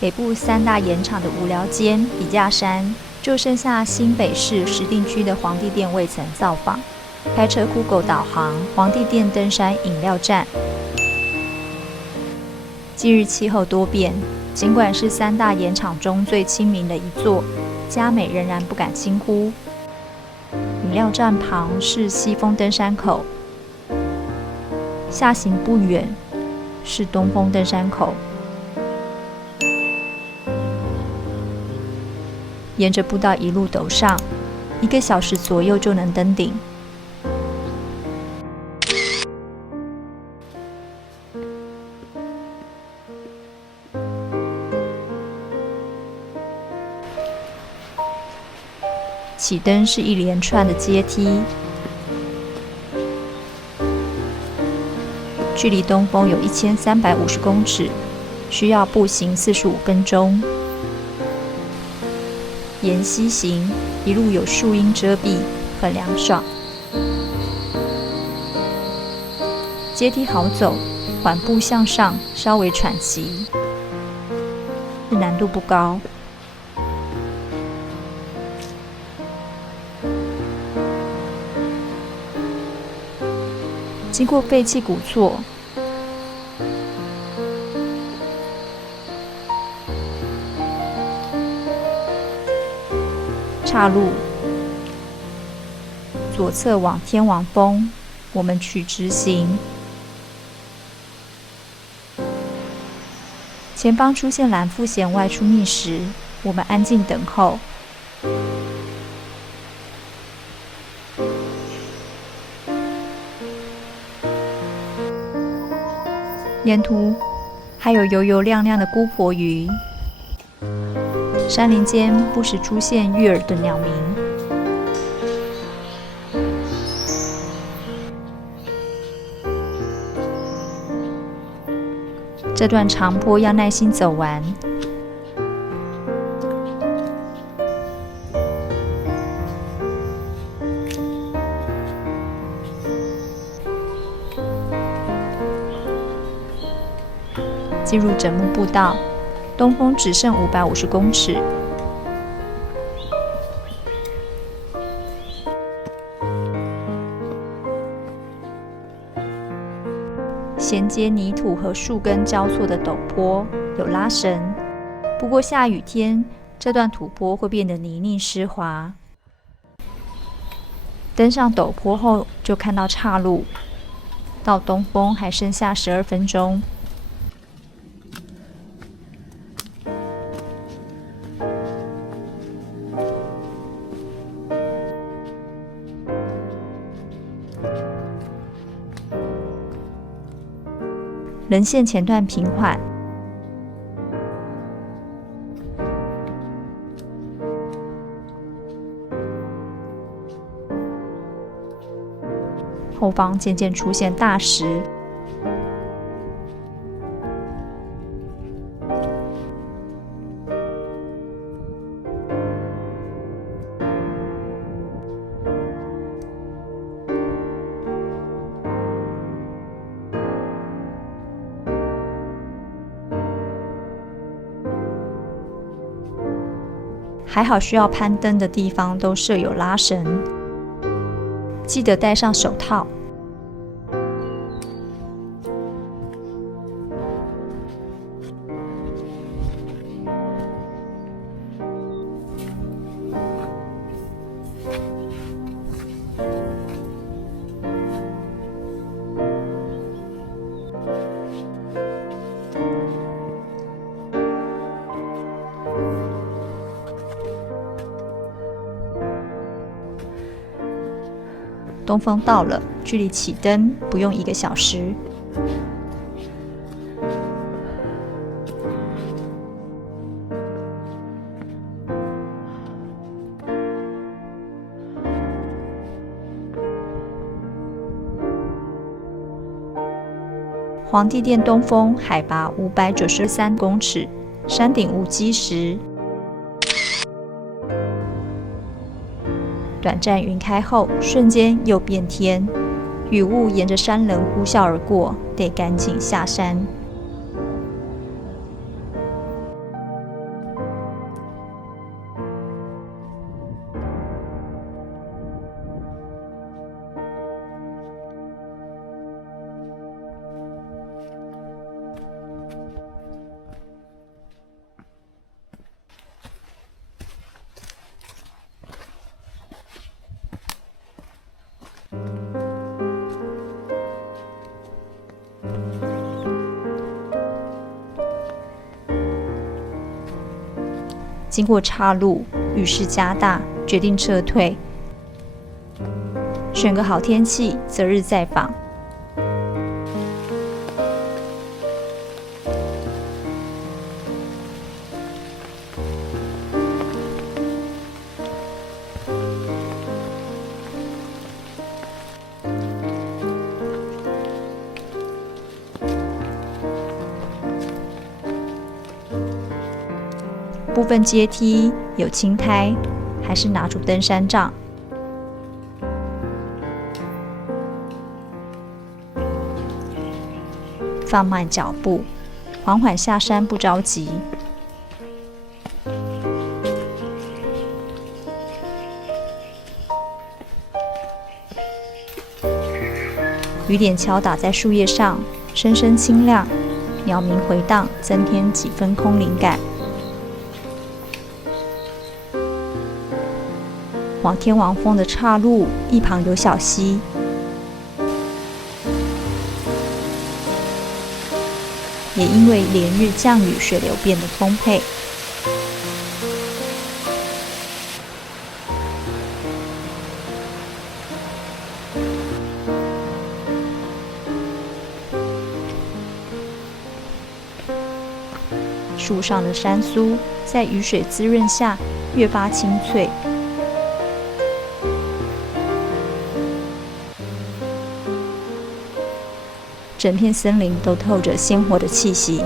北部3大盐场的无寮间、笔架山，就剩下新北市石碇区的皇帝殿未曾造访。开车酷狗导航，皇帝殿登山饮料站。近日气候多变，尽管是3大盐场中最亲民的一座，嘉美仍然不敢轻忽。饮料站旁是西峰登山口，下行不远是东峰登山口。沿着步道一路陡上，1个小时左右就能登顶。起登是一连串的阶梯，距离东峰有1350公尺，需要步行45分钟。沿溪行，一路有树荫遮蔽，很凉爽。阶梯好走，缓步向上，稍微喘息，难度不高。经过废弃古厝，岔路，左侧往天王峰，我们取直行。前方出现蓝腹鹇外出觅食，我们安静等候。沿途还有油油亮亮的姑婆鱼，山林间不时出现悦耳的鸟鸣。这段长坡要耐心走完。进入枕木步道，东峰只剩550公尺。衔接泥土和树根交错的陡坡，有拉绳。不过下雨天，这段土坡会变得泥泞湿滑。登上陡坡后，就看到岔路，到东峰还剩下12分钟。人线前段平缓，后方渐渐出现大石，还好需要攀登的地方都设有拉绳，记得戴上手套。东峰到了，距离起登不用1个小时。皇帝殿东峰海拔593公尺，山顶无基石。短暂云开后，瞬间又变天，雨雾沿着山棱呼啸而过，得赶紧下山。经过岔路，雨势加大，决定撤退。选个好天气，择日再访。部分阶梯有青苔，还是拿出登山杖。放慢脚步，缓缓下山，不着急。雨点敲打在树叶上，声声清亮，鸟鸣回荡，增添几分空灵感。往天王峰的岔路一旁有小溪，也因为连日降雨，水流变得丰沛。树上的山苏在雨水滋润下越发清脆。整片森林都透着鲜活的气息。